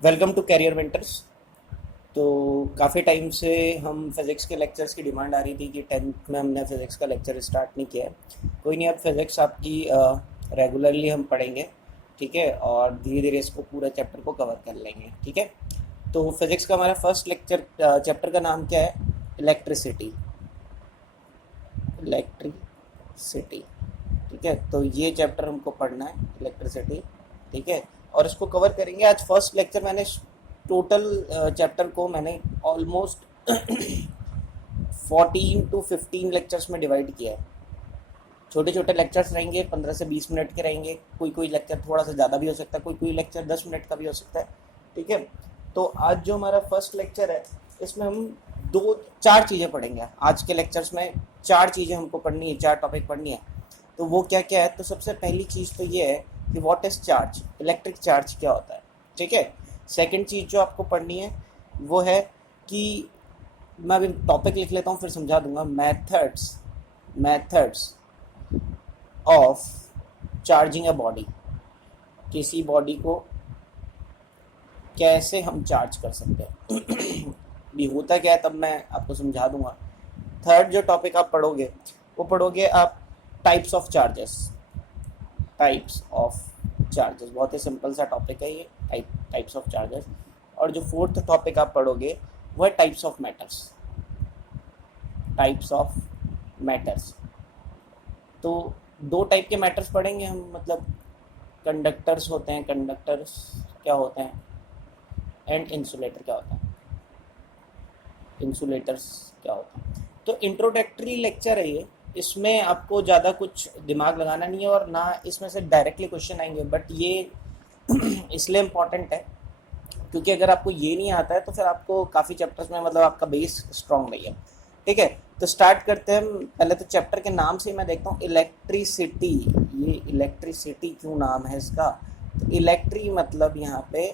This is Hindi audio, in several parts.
Welcome to career mentors. तो काफ़ी टाइम से हम फिज़िक्स के लेक्चर्स की डिमांड आ रही थी कि टेंथ में हमने फ़िज़िक्स का लेक्चर स्टार्ट नहीं किया है। कोई नहीं, अब फिज़िक्स आपकी रेगुलरली हम पढ़ेंगे, ठीक है, और धीरे धीरे इसको पूरा चैप्टर को कवर कर लेंगे, ठीक है। तो फिज़िक्स का हमारा फर्स्ट लेक्चर चैप्टर का नाम क्या है? इलेक्ट्रिसिटी। इलेक्ट्रिसिटी, ठीक है। तो ये चैप्टर हमको पढ़ना है, इलेक्ट्रिसिटी, ठीक है। और इसको कवर करेंगे आज। फर्स्ट लेक्चर मैंने टोटल चैप्टर को मैंने ऑलमोस्ट 14 to 15 लेक्चर्स में डिवाइड किया है। छोटे छोटे लेक्चर्स रहेंगे, 15 से 20 मिनट के रहेंगे। कोई कोई लेक्चर थोड़ा सा ज़्यादा भी हो सकता है, कोई कोई लेक्चर 10 मिनट का भी हो सकता है, ठीक है। तो आज जो हमारा फर्स्ट लेक्चर है, इसमें हम दो चार चीज़ें पढ़ेंगे। आज के लेक्चर्स में चार चीज़ें हमको पढ़नी है, चार टॉपिक पढ़नी है। तो वो क्या क्या है? तो सबसे पहली चीज़ तो ये है कि what is charge, electric charge क्या होता है, ठीक है। सेकंड चीज़ जो आपको पढ़नी है वो है कि मैं अभी टॉपिक लिख लेता हूँ, फिर समझा दूंगा। Methods of charging a body, किसी बॉडी को कैसे हम चार्ज कर सकते हैं भी होता क्या है, तब मैं आपको समझा दूंगा। थर्ड जो टॉपिक आप पढ़ोगे वो पढ़ोगे आप types of charges. Types of charges बहुत ही सिंपल सा टॉपिक है ये, टाइप्स ऑफ चार्जेस। और जो फोर्थ टॉपिक आप पढ़ोगे वो है types of matters. Types of matters, तो दो टाइप के मैटर्स पढ़ेंगे हम, मतलब कंडक्टर्स होते हैं, कंडक्टर्स क्या होते हैं, एंड इंसुलेटर क्या होता है, इंसुलेटर्स क्या होता है। तो इंट्रोडक्टरी लेक्चर है ये, इसमें आपको ज़्यादा कुछ दिमाग लगाना नहीं है और ना इसमें से डायरेक्टली क्वेश्चन आएंगे। बट ये इसलिए इम्पॉर्टेंट है क्योंकि अगर आपको ये नहीं आता है तो फिर आपको काफ़ी चैप्टर्स में मतलब आपका बेस स्ट्रॉन्ग नहीं है, ठीक है। तो स्टार्ट करते हैं। पहले तो चैप्टर के नाम से ही मैं देखता हूँ, इलेक्ट्रिसिटी। ये इलेक्ट्रिसिटी क्यों नाम है इसका? तो इलेक्ट्री मतलब यहाँ पे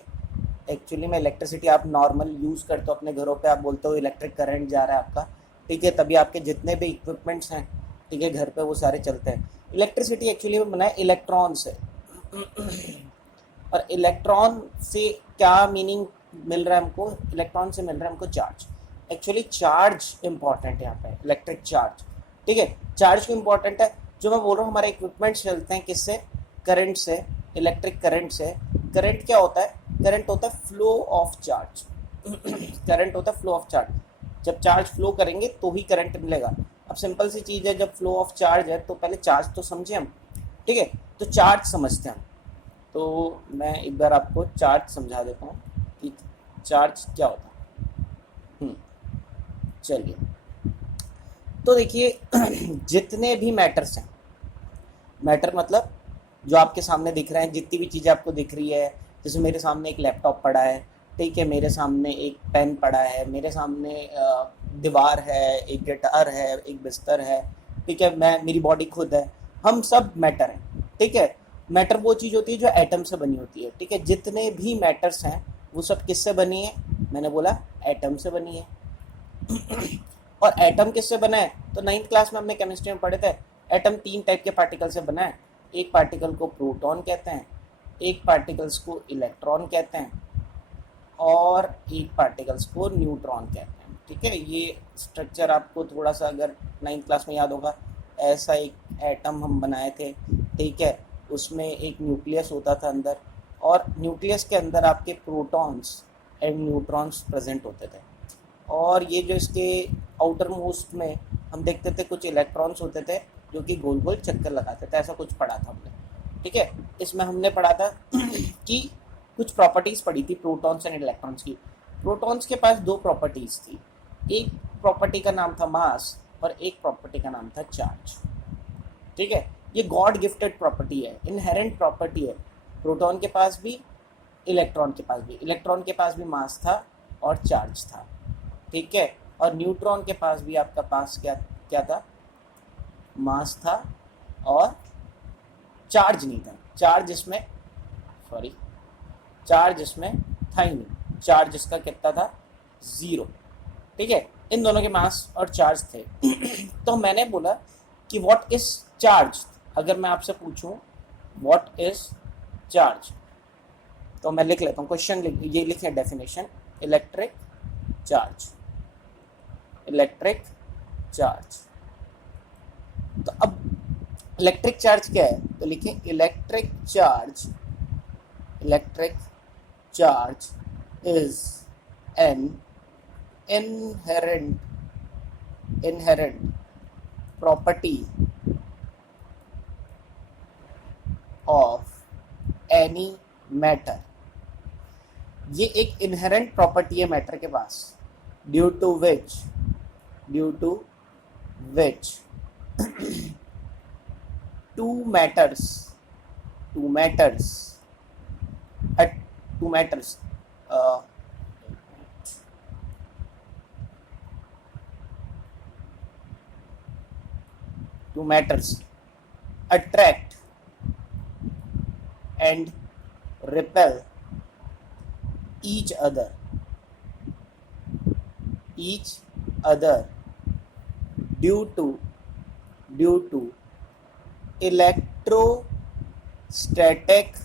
एक्चुअली में इलेक्ट्रिसिटी आप नॉर्मल यूज़ करते हो अपने घरों पे, आप बोलते हो इलेक्ट्रिक करंट जा रहा है आपका, ठीक है। तभी आपके जितने भी इक्विपमेंट्स हैं, ठीक है, घर पे वो सारे चलते हैं। इलेक्ट्रिसिटी एक्चुअली में बना है इलेक्ट्रॉन से। और इलेक्ट्रॉन से क्या मीनिंग मिल रहा है हमको? इलेक्ट्रॉन से मिल रहा है हमको चार्ज। एक्चुअली चार्ज इंपॉर्टेंट है यहाँ पे, इलेक्ट्रिक चार्ज, ठीक है। चार्ज क्यों इंपॉर्टेंट है? जो मैं बोल रहा हूँ हमारे इक्विपमेंट्स चलते हैं किससे? करंट से, इलेक्ट्रिक करंट से। करंट क्या होता है? करंट होता है फ्लो ऑफ चार्ज। करंट होता है फ्लो ऑफ चार्ज। जब चार्ज फ्लो करेंगे तो ही करंट मिलेगा। अब सिंपल सी चीज़ है, जब फ्लो ऑफ चार्ज है तो पहले चार्ज तो समझे हम, ठीक है। तो चार्ज समझते हैं हम। तो मैं एक बार आपको चार्ज समझा देता हूँ कि चार्ज क्या होता है। चलिए, तो देखिए जितने भी मैटर्स हैं, मैटर मतलब जो आपके सामने दिख रहे हैं, जितनी भी चीज़ें आपको दिख रही है, जैसे मेरे सामने एक लैपटॉप पड़ा है, ठीक है, मेरे सामने एक पेन पड़ा है, मेरे सामने दीवार है, एक गिटार है, एक बिस्तर है, ठीक है, मैं, मेरी बॉडी खुद है, हम सब मैटर हैं, ठीक है। मैटर वो चीज़ होती है जो एटम से बनी होती है, ठीक है। जितने भी मैटर्स हैं वो सब किससे बनी है? मैंने बोला एटम से बनी है। और एटम किससे बना है? तो 9th क्लास में हमने केमिस्ट्री में पढ़े थे, एटम 3 टाइप के पार्टिकल से बना है। एक पार्टिकल को प्रोटॉन कहते हैं, एक पार्टिकल्स को इलेक्ट्रॉन कहते हैं, और एक पार्टिकल्स को न्यूट्रॉन कहते हैं, ठीक है। ये स्ट्रक्चर आपको थोड़ा सा अगर 9th क्लास में याद होगा, ऐसा एक एटम हम बनाए थे, ठीक है। उसमें एक न्यूक्लियस होता था अंदर, और न्यूक्लियस के अंदर आपके प्रोटॉन्स एंड न्यूट्रॉन्स प्रेजेंट होते थे। और ये जो इसके आउटर मोस्ट में हम देखते थे कुछ इलेक्ट्रॉन्स होते थे जो कि गोल गोल चक्कर लगाते थे, ऐसा कुछ पढ़ा था हमने, ठीक है। इसमें हमने पढ़ा था कि कुछ प्रॉपर्टीज़ पढ़ी थी प्रोटॉन्स एंड इलेक्ट्रॉन्स की। प्रोटॉन्स के पास दो प्रॉपर्टीज़ थी, एक प्रॉपर्टी का नाम था मास और एक प्रॉपर्टी का नाम था चार्ज, ठीक है। ये गॉड गिफ्टेड प्रॉपर्टी है, इनहेरेंट प्रॉपर्टी है। प्रोटॉन के पास भी, इलेक्ट्रॉन के पास भी। इलेक्ट्रॉन के पास भी मास था और चार्ज था, ठीक है। और न्यूट्रॉन के पास भी आपका पास क्या क्या था? मास था और चार्ज नहीं था। चार्ज इसमें, सॉरी, चार्ज इसमें था ही नहीं। चार्ज इसका कितना था? 0, ठीक है। इन दोनों के मास और चार्ज थे। तो मैंने बोला कि व्हाट इज चार्ज। अगर मैं आपसे पूछूं व्हाट इज चार्ज, तो मैं लिख लेता हूँ क्वेश्चन, ये लिखे definition, electric charge, electric charge. तो अब इलेक्ट्रिक चार्ज क्या है, तो लिखें electric charge, electric charge is an inherent property of any matter। ये एक इनहेरेंट प्रॉपर्टी है मैटर के पास, due to which two matters two matters attract and repel each other due to electrostatic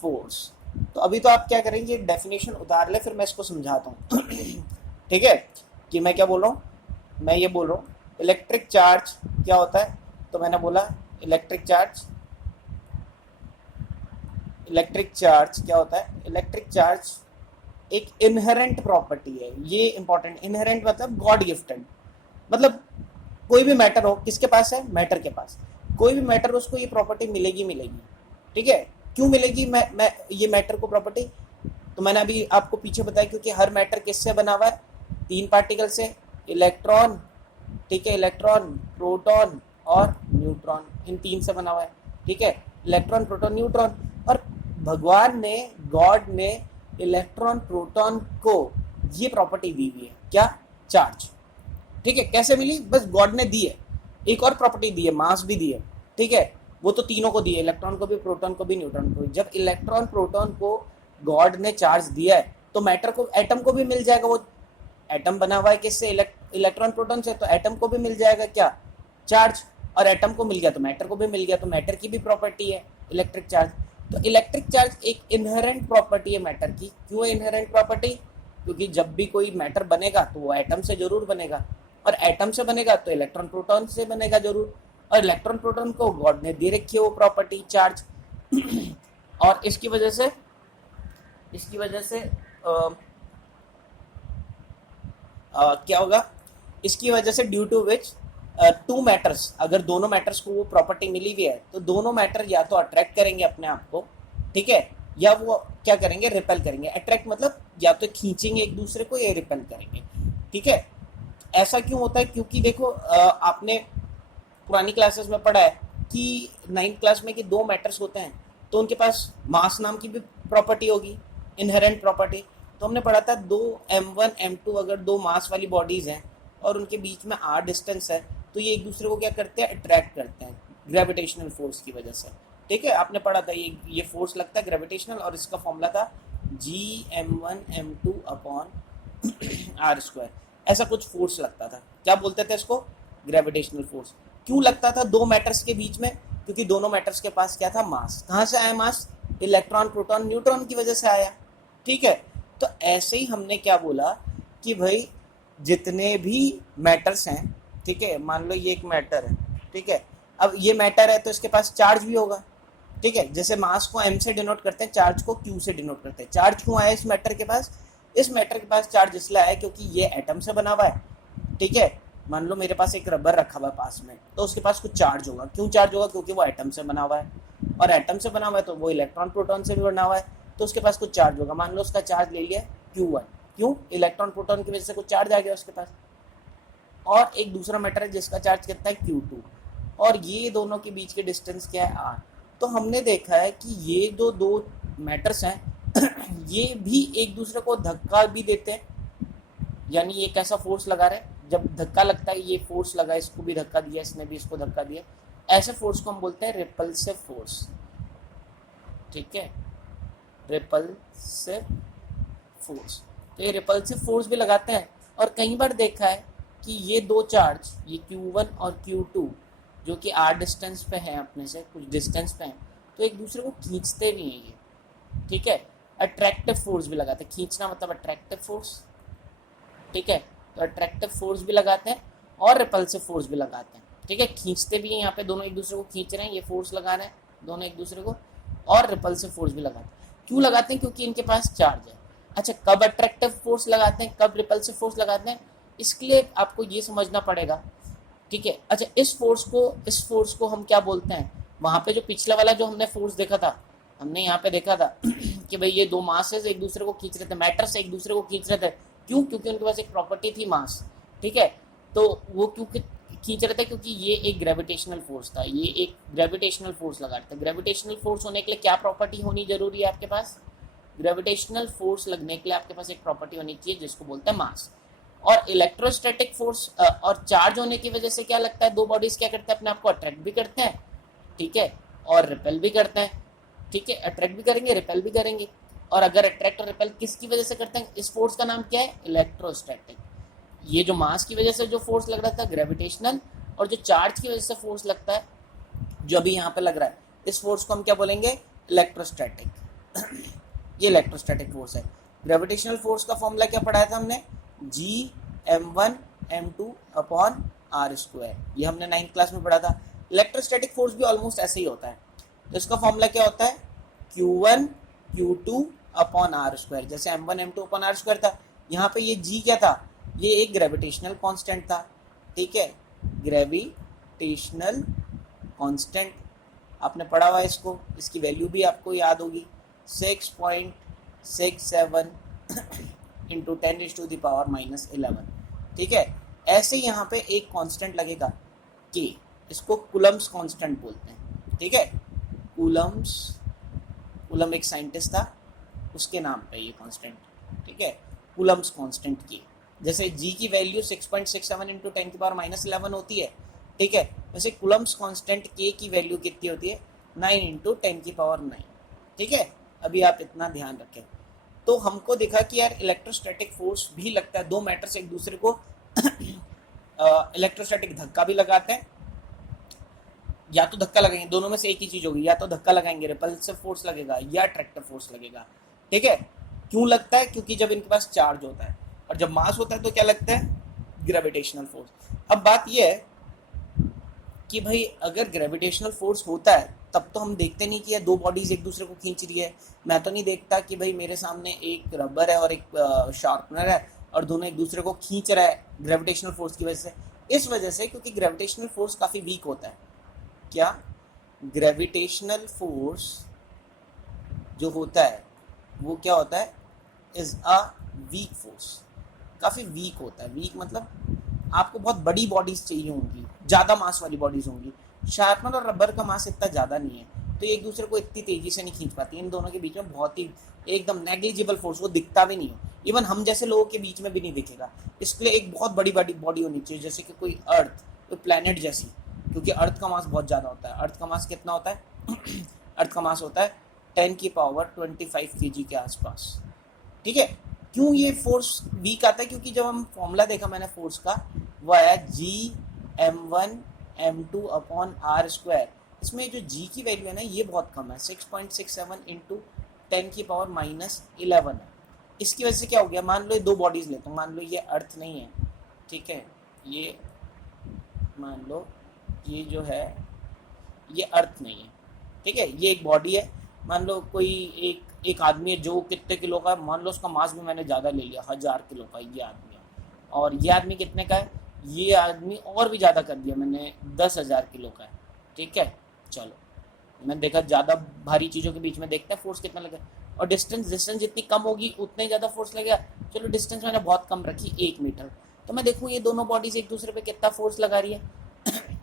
force। तो अभी तो आप क्या करेंगे, डेफिनेशन उतार ले, फिर मैं इसको समझाता हूँ। ठीक है, कि मैं क्या बोल रहा हूँ, मैं ये बोल रहा हूँ इलेक्ट्रिक चार्ज क्या होता है। तो मैंने बोला इलेक्ट्रिक चार्ज क्या होता है, इलेक्ट्रिक चार्ज एक इनहेरेंट प्रॉपर्टी है। ये इंपॉर्टेंट, इनहेरेंट मतलब गॉड गिफ्टेड, मतलब कोई भी मैटर हो, किसके पास है, मैटर के पास, कोई भी मैटर उसको ये प्रॉपर्टी मिलेगी। ठीक है, क्यों मिलेगी मैं ये मैटर को प्रॉपर्टी, तो मैंने अभी आपको पीछे बताया, क्योंकि हर मैटर किससे बना हुआ है, 3 पार्टिकल से, इलेक्ट्रॉन, ठीक है, इलेक्ट्रॉन, प्रोटॉन और न्यूट्रॉन, इन 3 से बना हुआ है। ठीक है, इलेक्ट्रॉन, प्रोटॉन, न्यूट्रॉन। और भगवान ने, गॉड ने इलेक्ट्रॉन प्रोटॉन को ये प्रॉपर्टी दी हुई है, क्या, चार्ज। ठीक है, कैसे मिली, बस गॉड ने दी है। एक और प्रॉपर्टी दी है, मास भी दी है। ठीक है, वो तो तीनों को दी है, इलेक्ट्रॉन को भी, प्रोटॉन को भी, न्यूट्रॉन को भी। जब इलेक्ट्रॉन प्रोटॉन को गॉड ने चार्ज दिया है, तो मैटर को, एटम को भी मिल जाएगा। वो एटम बना हुआ है किससे, इलेक्ट्रॉन प्रोटॉन से, तो एटम को भी मिल जाएगा क्या, चार्ज। और एटम को मिल गया तो मैटर को भी मिल गया, तो मैटर की भी प्रॉपर्टी है इलेक्ट्रिक चार्ज। तो इलेक्ट्रिक चार्ज एक इनहेरेंट प्रॉपर्टी है मैटर की। क्यों है इनहेरेंट प्रॉपर्टी, क्योंकि जब भी कोई मैटर बनेगा तो वो एटम से जरूर बनेगा, और एटम से बनेगा तो इलेक्ट्रॉन प्रोटॉन से बनेगा जरूर, और इलेक्ट्रॉन प्रोटॉन को गॉड ने दे रखी है वो प्रॉपर्टी, चार्ज। और इसकी वजह से क्या होगा, इसकी वजह से due to which two matters, अगर दोनों मैटर्स को वो प्रॉपर्टी मिली हुई है, तो दोनों मैटर या तो अट्रैक्ट करेंगे अपने आप को, ठीक है, या वो क्या करेंगे, रिपेल करेंगे। अट्रैक्ट मतलब या तो खींचेंगे एक दूसरे को या रिपेल करेंगे। ठीक है, ऐसा क्यों होता है, क्योंकि देखो आपने पुरानी क्लासेस में पढ़ा है कि 9th क्लास में कि 2 मैटर्स होते हैं, तो उनके पास मास नाम की भी प्रॉपर्टी होगी, इनहेरेंट प्रॉपर्टी। तो हमने पढ़ा था 2 m1 m2 अगर 2 मास वाली बॉडीज हैं और उनके बीच में r डिस्टेंस है, तो ये एक दूसरे को क्या करते हैं, अट्रैक्ट करते हैं ग्रेविटेशनल फोर्स की वजह से। ठीक है, आपने पढ़ा था ये फोर्स लगता है ग्रेविटेशनल, और इसका फॉर्मूला था Gm1m2 अपॉन r²। ऐसा कुछ फोर्स लगता था, क्या बोलते थे इसको, ग्रेविटेशनल फोर्स। क्यों लगता था 2 मैटर्स के बीच में, क्योंकि दोनों मैटर्स के पास क्या था, मास। कहाँ से आया मास, इलेक्ट्रॉन, प्रोटॉन, न्यूट्रॉन की वजह से आया। ठीक है, तो ऐसे ही हमने क्या बोला कि भाई जितने भी मैटर्स हैं, ठीक है, मान लो ये एक मैटर है, ठीक है, अब ये मैटर है तो इसके पास चार्ज भी होगा। ठीक है, जैसे मास को m से डिनोट करते हैं, चार्ज को q से डिनोट करते हैं। चार्ज क्यों आया इस मैटर के पास, इस मैटर के पास चार्ज इसलिए आया क्योंकि ये एटम से बना हुआ है। ठीक है, मान लो मेरे पास एक रबर रखा हुआ है पास में, तो उसके पास कुछ चार्ज होगा। क्यों चार्ज होगा, क्योंकि वो एटम से बना हुआ है, और एटम से बना हुआ है तो वो इलेक्ट्रॉन प्रोटॉन से भी बना हुआ है, तो उसके पास कुछ चार्ज होगा। मान लो उसका चार्ज ले लिया Q1, क्यों, इलेक्ट्रॉन प्रोटॉन की वजह से कुछ चार्ज आ गया उसके पास। और एक दूसरा मैटर है जिसका चार्ज कितना है, Q2, और ये दोनों के बीच के डिस्टेंस क्या है, r। तो हमने देखा है कि ये जो 2 मैटर्स हैं ये भी एक दूसरे को धक्का भी देते हैं, यानी ये कैसा फोर्स लगा रहे हैं, जब धक्का लगता है, ये फोर्स लगा, इसको भी धक्का दिया, इसने भी इसको धक्का दिया, ऐसे फोर्स को हम बोलते हैं रिपल्सिव फोर्स। ठीक है, रिपल्सिव फोर्स। तो ये रिपल्सिव फोर्स भी लगाते हैं, और कई बार देखा है कि ये 2 चार्ज, ये Q1 और Q2 जो कि r डिस्टेंस पे है, अपने से कुछ डिस्टेंस पे हैं, तो एक दूसरे को खींचते भी हैं ये। ठीक है। अट्रैक्टिव फोर्स भी लगाते हैं, खींचना मतलब अट्रैक्टिव फोर्स, ठीक है। तो अट्रैक्टिव फोर्स भी लगाते हैं और रिपल्सिव फोर्स भी लगाते हैं, ठीक है। खींचते भी हैं, यहाँ पे दोनों एक दूसरे को खींच रहे हैं, ये फोर्स लगा रहे हैं दोनों एक दूसरे को, और रिपल्सिव फोर्स भी लगाते हैं। क्यों लगाते हैं? क्योंकि इनके पास चार्ज है। अच्छा, कब अट्रैक्टिव फोर्स लगाते हैं, कब रिपल्सिव फोर्स लगाते हैं, इसके लिए आपको ये समझना पड़ेगा, ठीक है। अच्छा, इस फोर्स को हम क्या बोलते हैं? वहां पे जो पिछला वाला जो हमने फोर्स देखा था, हमने यहाँ पे देखा था कि भाई ये दो मासेस एक दूसरे को खींच रहे थे, मैटर से एक दूसरे को खींच रहे थे। क्यों? क्योंकि उनके पास एक प्रॉपर्टी थी मास, ठीक है। तो वो क्यों खींच रहे थे? क्योंकि ये एक ग्रेविटेशनल फोर्स था, ये एक ग्रेविटेशनल फोर्स लगा रहे थे। ग्रेविटेशनल फोर्स होने के लिए क्या प्रॉपर्टी होनी जरूरी है आपके पास? ग्रेविटेशनल फोर्स लगने के लिए आपके पास एक प्रॉपर्टी होनी चाहिए जिसको बोलते हैं मास। और इलेक्ट्रोस्टैटिक फोर्स और चार्ज होने की वजह से क्या लगता है, दो बॉडीज क्या करते हैं, अपने आप को अट्रैक्ट भी करते हैं, ठीक है, और रिपेल भी करते हैं, ठीक है। अट्रैक्ट भी करेंगे, रिपेल भी करेंगे। और अगर अट्रैक्ट और रिपेल किसकी वजह से करते हैं? इस फोर्स का नाम क्या है? इलेक्ट्रोस्टैटिक। ये जो मास की वजह से जो फोर्स लग रहा था ग्रेविटेशनल, और जो चार्ज की वजह से फोर्स लगता है जो अभी यहाँ पे लग रहा है, इस फोर्स को हम क्या बोलेंगे? इलेक्ट्रोस्टैटिक। ये इलेक्ट्रोस्टैटिक फोर्स है। ग्रेविटेशनल फोर्स का फॉर्मूला क्या पढ़ाया था हमने? G m1m2/r²। ये हमने 9th क्लास में पढ़ा था। इलेक्ट्रोस्टैटिक फोर्स भी ऑलमोस्ट ऐसे ही होता है। तो इसका फॉर्मूला क्या होता है? Q1Q2/r²। जैसे m1m2/r² था, यहाँ पे ये G क्या था? ये एक ग्रेविटेशनल कांस्टेंट था, ठीक है। ग्रेविटेशनल कांस्टेंट आपने पढ़ा हुआ है इसको, इसकी वैल्यू भी आपको याद होगी, 6.67 इंटू 10⁻⁻11, ठीक है। ऐसे यहाँ पे एक कांस्टेंट लगेगा के, इसको कूलम्स कांस्टेंट बोलते हैं, ठीक है। कूलम एक साइंटिस्ट था, उसके नाम पे ये कांस्टेंट, ठीक है, कूलम्स कांस्टेंट के। जैसे जी की वैल्यू 6.67 इंटू 10⁻⁻11 होती है, ठीक है, वैसे कूलम्स कांस्टेंट के की वैल्यू कितनी होती है? 9 इंटू 10⁹, ठीक है। अभी आप इतना ध्यान रखें। तो हमको देखा कि यार इलेक्ट्रोस्टैटिक फोर्स भी लगता है, दो मैटर्स एक दूसरे को इलेक्ट्रोस्टैटिक धक्का भी लगाते हैं, या तो धक्का लगाएंगे, दोनों में से एक ही चीज होगी, या तो धक्का लगाएंगे रिपल्सिव फोर्स लगेगा या अट्रैक्टिव फोर्स लगेगा, ठीक है। क्यों लगता है? क्योंकि जब इनके पास चार्ज होता है, और जब मास होता है तो क्या लगता है? Gravitational force. अब बात यह है कि भाई अगर ग्रेविटेशनल फोर्स होता है तब तो हम देखते नहीं कि ये दो बॉडीज एक दूसरे को खींच रही है। मैं तो नहीं देखता कि भाई मेरे सामने एक रबर है और एक शार्पनर है और दोनों एक दूसरे को खींच रहा है ग्रेविटेशनल फोर्स की वजह से। इस वजह से क्योंकि ग्रेविटेशनल फोर्स काफ़ी वीक होता है। क्या? ग्रेविटेशनल फोर्स जो होता है वो क्या होता है? इज अ वीक फोर्स, काफ़ी वीक होता है। वीक मतलब आपको बहुत बड़ी बॉडीज चाहिए होंगी, ज़्यादा मास वाली बॉडीज होंगी। शार्पनर और रबर का मास इतना ज़्यादा नहीं है, तो ये एक दूसरे को इतनी तेज़ी से नहीं खींच पाती। इन दोनों के बीच में बहुत ही एकदम नेग्लिजिबल फोर्स, वो दिखता भी नहीं हो, इवन हम जैसे लोगों के बीच में भी नहीं दिखेगा। इसके लिए एक बहुत बड़ी बॉडी होनी चाहिए, जैसे कि कोई अर्थ, कोई प्लैनेट जैसी, क्योंकि अर्थ का मास बहुत ज़्यादा होता है। अर्थ का मास कितना होता है? अर्थ का मास होता है 10⁻25 kg के आसपास, ठीक है। क्यों ये फोर्स वीक आता है? क्योंकि जब हम फॉर्मूला देखा मैंने फोर्स का, वो आया Gm1m2/r²। इसमें जो G की वैल्यू है ना, ये बहुत कम है, 6.67 इंटू 10⁻11 है। इसकी वजह से क्या हो गया? मान लो ये दो बॉडीज लेता हूँ, मान लो ये अर्थ नहीं है, ठीक है, ये मान लो ये जो है ये अर्थ नहीं है, ठीक है, ये एक बॉडी है। मान लो कोई एक आदमी है जो कितने किलो का, मान लो उसका मास भी मैंने ज़्यादा ले लिया, 1000 किलो का ये आदमी है, और ये आदमी कितने का है? ये आदमी और भी ज़्यादा कर दिया मैंने, 10,000 किलो का है, ठीक है। चलो, मैंने देखा ज़्यादा भारी चीज़ों के बीच में देखते हैं फोर्स कितना लगे, और डिस्टेंस जितनी कम होगी उतना ही ज़्यादा फोर्स लगेगा। चलो, डिस्टेंस मैंने बहुत कम रखी, 1 मीटर, तो मैं देखूँ ये दोनों बॉडीज एक दूसरे पे कितना फोर्स लगा रही है।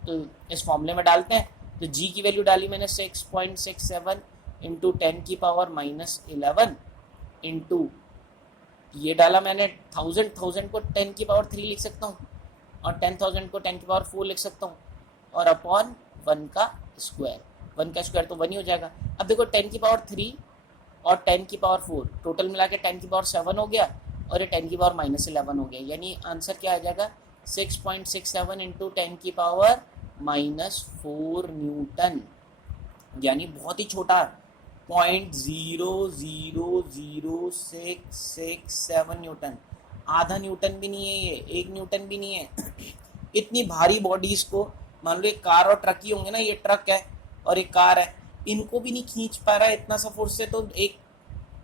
तो इस फॉर्मूले में डालते हैं, तो जी की वैल्यू डाली मैंने 6.67 इंटू 10⁻11 इंटू ये डाला मैंने 1000 को 10⁻3 लिख सकता हूँ, और 10,000 को 10⁻4 लिख सकता हूँ, और अपॉन 1 का स्क्वायर। 1 का स्क्वायर तो 1 ही हो जाएगा। अब देखो 10⁻3 और 10⁻4 टोटल मिला के 10⁻7 हो गया, और ये 10⁻11 हो गया, यानी आंसर क्या आ जाएगा? 6.67 इंटू 10⁻⁻4 न्यूटन, यानी बहुत ही छोटा। 0.00667 न्यूटन, आधा न्यूटन भी नहीं है ये, 1 न्यूटन भी नहीं है। इतनी भारी बॉडीज को, मान लो एक कार और ट्रक ही होंगे ना, ये ट्रक है और एक कार है, इनको भी नहीं खींच पा रहा है इतना सा फोर्स से, तो एक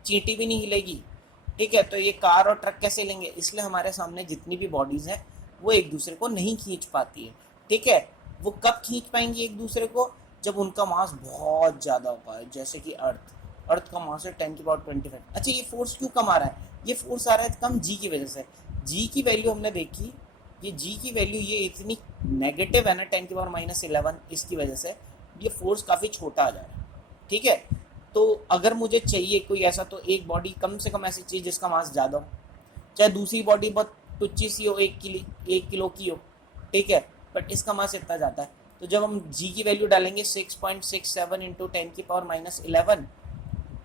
चींटी भी नहीं हिलेगी। ठीक है, तो ये कार और ट्रक कैसे लेंगे? इसलिए हमारे सामने जितनी भी बॉडीज हैं वो एक दूसरे को नहीं खींच पाती है। ठीक है, वो कब खींच पाएंगी एक दूसरे को? जब उनका मास बहुत ज़्यादा होगा, जैसे कि अर्थ का मास है 10⁻25। अच्छा, ये फोर्स क्यों कम आ रहा है? ये फोर्स आ रहा है कम जी की वजह से। जी की वैल्यू हमने देखी, ये जी की वैल्यू ये इतनी नेगेटिव है ना 10⁻11, इसकी वजह से ये फोर्स काफ़ी छोटा आ जा रहा है। ठीक है, तो अगर मुझे चाहिए कोई ऐसा, तो एक बॉडी कम से कम ऐसी चीज़ जिसका मास ज़्यादा हो, चाहे दूसरी बॉडी बहुत टुच्ची सी हो, 1 किलो की हो। ठीक है, बट इसका मास इतना ज़्यादा है, तो जब हम जी की वैल्यू डालेंगे 6.67 इंटू 10⁻11,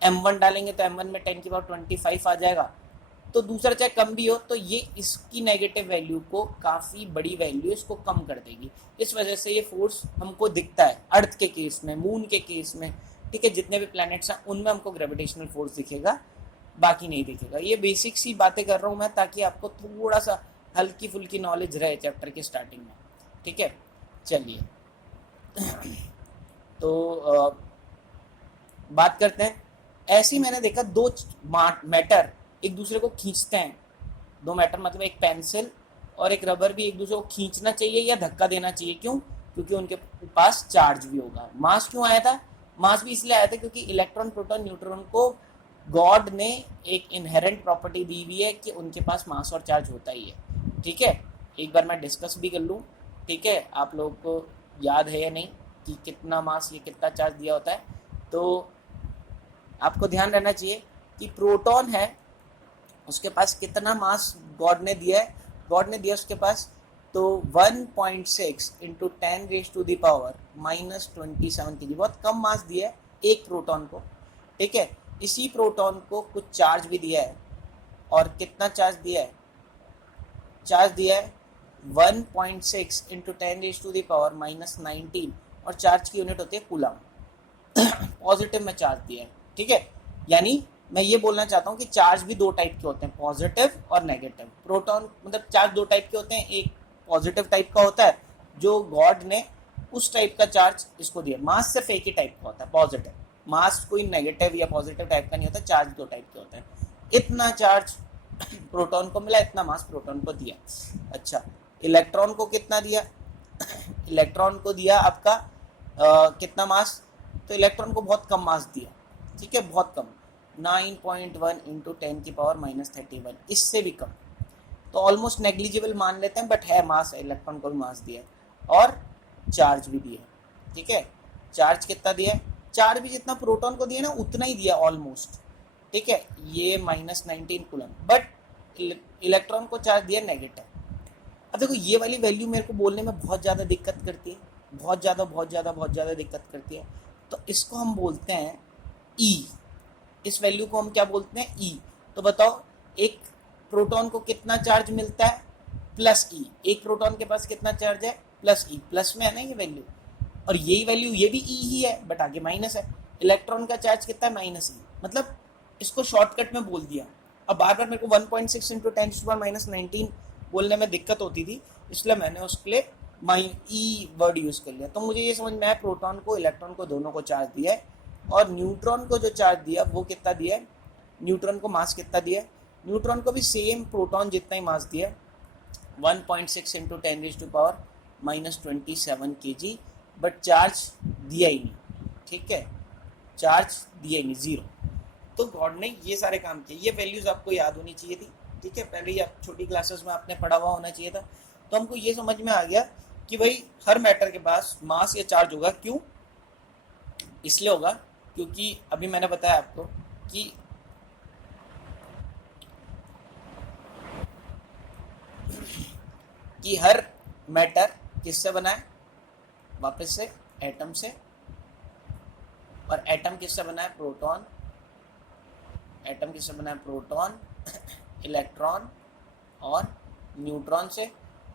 m1 डालेंगे तो m1 में 10⁻25 आ जाएगा। तो दूसरा चाहे कम भी हो, तो ये इसकी नेगेटिव वैल्यू को, काफ़ी बड़ी वैल्यू इसको कम कर देगी। इस वजह से ये फोर्स हमको दिखता है अर्थ के केस में, मून के केस में। ठीक है, जितने भी प्लैनेट्स हैं उनमें हमको ग्रेविटेशनल फोर्स दिखेगा, बाकी नहीं दिखेगा। ये बेसिक सी बातें कर रहा हूँ मैं, ताकि आपको थोड़ा सा हल्की फुल्की नॉलेज रहे चैप्टर के स्टार्टिंग में। ठीक है, चलिए तो बात करते हैं। ऐसे ही मैंने देखा दो मैटर एक दूसरे को खींचते हैं। दो मैटर मतलब एक पेंसिल और एक रबर भी एक दूसरे को खींचना चाहिए या धक्का देना चाहिए। क्यों? क्योंकि उनके पास चार्ज भी होगा। मास क्यों आया था? मास भी इसलिए आया था क्योंकि इलेक्ट्रॉन, प्रोटॉन, न्यूट्रॉन को गॉड ने एक इनहेरेंट प्रॉपर्टी दी हुई है कि उनके पास मास और चार्ज होता ही है। ठीक है, एक बार मैं डिस्कस भी कर लूँ। ठीक है, आप लोगों को याद है या नहीं कि कितना मास, ये कितना चार्ज दिया होता है? तो आपको ध्यान रहना चाहिए कि प्रोटॉन है, उसके पास कितना मास गॉड ने दिया है? गॉड ने दिया उसके पास तो 1.6 इंटू 10⁻⁻27 kg, बहुत कम मास दिया है एक प्रोटॉन को। ठीक है, इसी प्रोटॉन को कुछ चार्ज भी दिया है, और कितना चार्ज दिया है? चार्ज दिया है 1.6 इंटू 10⁻⁻19, और चार्ज की यूनिट होती है कूलम। पॉजिटिव में चार्ज दिया है। ठीक है, यानी मैं ये बोलना चाहता हूँ कि चार्ज भी दो टाइप के होते हैं, पॉजिटिव और नेगेटिव। प्रोटॉन मतलब चार्ज दो टाइप के होते हैं, एक पॉजिटिव टाइप का होता है जो गॉड ने उस टाइप का चार्ज इसको दिया। मास सिर्फ एक ही टाइप का होता है, पॉजिटिव। मास कोई नेगेटिव या पॉजिटिव टाइप का नहीं होता, चार्ज दो टाइप के होते हैं। इतना चार्ज प्रोटॉन को मिला, इतना मास प्रोटॉन को दिया। अच्छा, इलेक्ट्रॉन को कितना दिया? इलेक्ट्रॉन को दिया आपका कितना मास? तो इलेक्ट्रॉन को बहुत कम मास दिया। ठीक है, बहुत कम, 9.1 इंटू 10⁻31, इससे भी कम। तो ऑलमोस्ट नेग्लिजिबल मान लेते हैं, बट है मास, इलेक्ट्रॉन को भी मास दिया है और चार्ज भी दिया। ठीक है, चार्ज कितना दिया है? चार्ज भी जितना प्रोटॉन को दिया ना उतना ही दिया ऑलमोस्ट। ठीक है, ये -19 कूलम, बट इलेक्ट्रॉन को चार्ज दिया नेगेटिव। अब देखो, ये वाली वैल्यू मेरे को बोलने में बहुत ज़्यादा दिक्कत करती है, बहुत ज़्यादा दिक्कत करती है। तो इसको हम बोलते हैं ई। इस वैल्यू को हम क्या बोलते हैं? ई। तो बताओ, एक प्रोटॉन को कितना चार्ज मिलता है? प्लस ई। एक प्रोटॉन के पास कितना चार्ज है? प्लस ई। प्लस में है ना ये वैल्यू, और यही वैल्यू, ये भी ई ही है, बट आगे माइनस है। इलेक्ट्रॉन का चार्ज कितना है? माइनस ई। मतलब इसको शॉर्टकट में बोल दिया। अब बार बार मेरे को 1.6 इंटू 10⁻19 बोलने में दिक्कत होती थी, इसलिए मैंने उसके लिए ई वर्ड यूज़ कर लिया। तो मुझे ये समझ में आया, प्रोटॉन को, इलेक्ट्रॉन को, दोनों को चार्ज दिया है। और न्यूट्रॉन को जो चार्ज दिया वो कितना दिया है? न्यूट्रॉन को मास कितना दिया है? न्यूट्रॉन को भी सेम प्रोटॉन जितना ही मास दिया है, 1.6 इंटू 10⁻⁻27 kg, बट चार्ज दिया ही नहीं। ठीक है, चार्ज दिया ही नहीं, 0। तो गॉड ने ये सारे काम किए। ये वैल्यूज़ आपको याद होनी चाहिए थी। ठीक है, पहले ही आप छोटी क्लासेस में आपने पढ़ा हुआ होना चाहिए था। तो हमको ये समझ में आ गया कि भाई हर मैटर के पास मास या चार्ज होगा। क्यों? इसलिए होगा क्योंकि अभी मैंने बताया आपको कि हर मैटर किससे बना है? वापस से एटम से। और एटम किससे बना है? प्रोटॉन। एटम किससे बना है? प्रोटॉन, इलेक्ट्रॉन और न्यूट्रॉन से।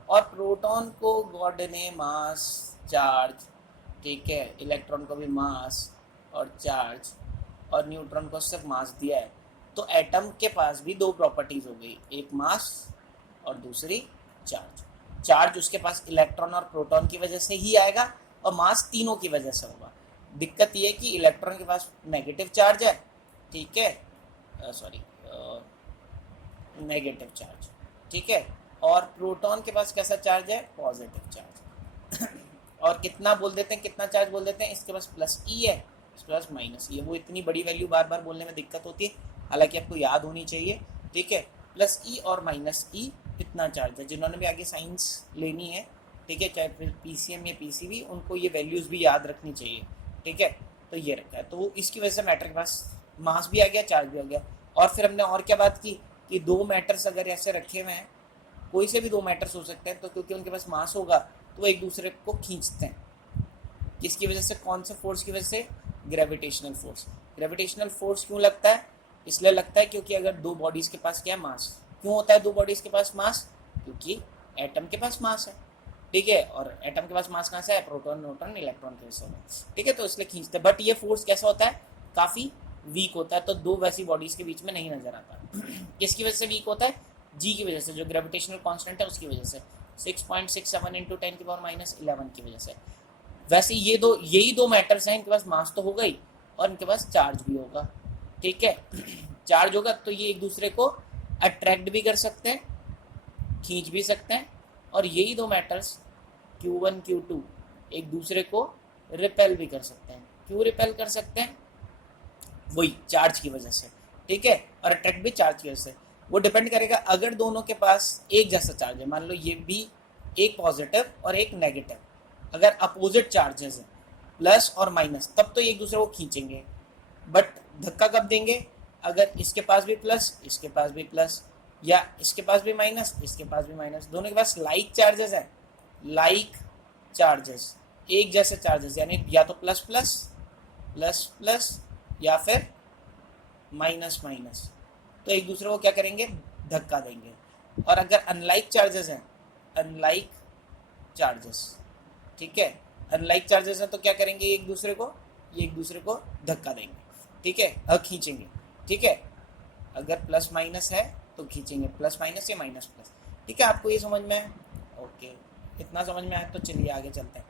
और प्रोटॉन को गॉड ने मास, चार्ज, ठीक है, इलेक्ट्रॉन को भी मास और चार्ज, और न्यूट्रॉन को सिर्फ मास दिया है, तो एटम के पास भी दो प्रॉपर्टीज हो गई, एक मास और दूसरी चार्ज। चार्ज उसके पास इलेक्ट्रॉन और प्रोटॉन की वजह से ही आएगा और मास तीनों की वजह से होगा। दिक्कत ये है कि इलेक्ट्रॉन के पास नेगेटिव चार्ज है, ठीक है, सॉरी नेगेटिव चार्ज, ठीक है, और प्रोटॉन के पास कैसा चार्ज है, पॉजिटिव चार्ज। और कितना बोल देते हैं, कितना चार्ज बोल देते हैं, इसके पास प्लस ई है, इसके पास माइनस ई है। वो इतनी बड़ी वैल्यू बार बार बोलने में दिक्कत होती है, हालांकि आपको याद होनी चाहिए, ठीक है। प्लस ई और माइनस ई इतना चार्ज है। जिन्होंने भी आगे साइंस लेनी है, ठीक है, चाहे फिर पीसीएम या पीसीबी, उनको ये वैल्यूज़ भी याद रखनी चाहिए, ठीक है। तो ये रखा है, तो इसकी वजह से मैटर के पास मास भी आ गया, चार्ज भी आ गया। और फिर हमने और क्या बात की कि दो मैटर्स अगर ऐसे रखे हुए हैं, कोई से भी दो मैटर्स हो सकते हैं, तो क्योंकि उनके पास मास होगा तो वो एक दूसरे को खींचते हैं। किसकी वजह से, कौन से फोर्स की वजह से, ग्रेविटेशनल फोर्स। ग्रेविटेशनल फोर्स क्यों लगता है, इसलिए लगता है क्योंकि अगर दो बॉडीज़ के पास क्या है, मास। क्यों होता है दो बॉडीज़ के पास मास, क्योंकि एटम के पास मास है, ठीक है, और एटम के पास मास कहाँ से है, प्रोटॉन न्यूट्रॉन इलेक्ट्रॉन के वजह से, ठीक है, तो इसलिए खींचते हैं। बट ये फोर्स कैसा होता है, काफ़ी वीक होता है, तो दो वैसी बॉडीज़ के बीच में नहीं नजर आता। किसकी वजह से वीक होता है, जी की वजह से, जो ग्रेविटेशनल कांस्टेंट है उसकी वजह से, 6.67 इंटू 10⁻11 की वजह से। वैसे यही दो मैटर्स हैं, इनके पास मास तो होगा ही और इनके पास चार्ज भी होगा, ठीक है। चार्ज होगा तो ये एक दूसरे को अट्रैक्ट भी कर सकते हैं, खींच भी सकते हैं, और यही दो मैटर्स Q1 Q2 एक दूसरे को रिपेल भी कर सकते हैं। क्यों रिपेल कर सकते हैं, वही चार्ज की वजह से, ठीक है, और अट्रैक्ट भी चार्ज की वजह से। वो डिपेंड करेगा, अगर दोनों के पास एक जैसा चार्ज है, मान लो ये भी एक पॉजिटिव और एक नेगेटिव, अगर अपोजिट चार्जेस हैं प्लस और माइनस, तब तो एक दूसरे को खींचेंगे। बट धक्का कब देंगे, अगर इसके पास भी प्लस, इसके पास भी प्लस, या इसके पास भी माइनस, इसके पास भी माइनस, दोनों के पास लाइक चार्जेस हैं, लाइक चार्जेस, एक जैसे चार्जेस, यानी या तो प्लस प्लस प्लस प्लस या फिर माइनस माइनस, तो एक दूसरे को क्या करेंगे, धक्का देंगे। और अगर अनलाइक चार्जेस हैं, अनलाइक चार्जेस, ठीक है, अनलाइक चार्जेस हैं, तो क्या करेंगे, एक दूसरे को धक्का देंगे, ठीक है, और खींचेंगे, ठीक है। अगर प्लस माइनस है तो खींचेंगे, प्लस माइनस या माइनस प्लस, ठीक है। आपको ये समझ में है, ओके, इतना समझ में आया, तो चलिए आगे चलते हैं।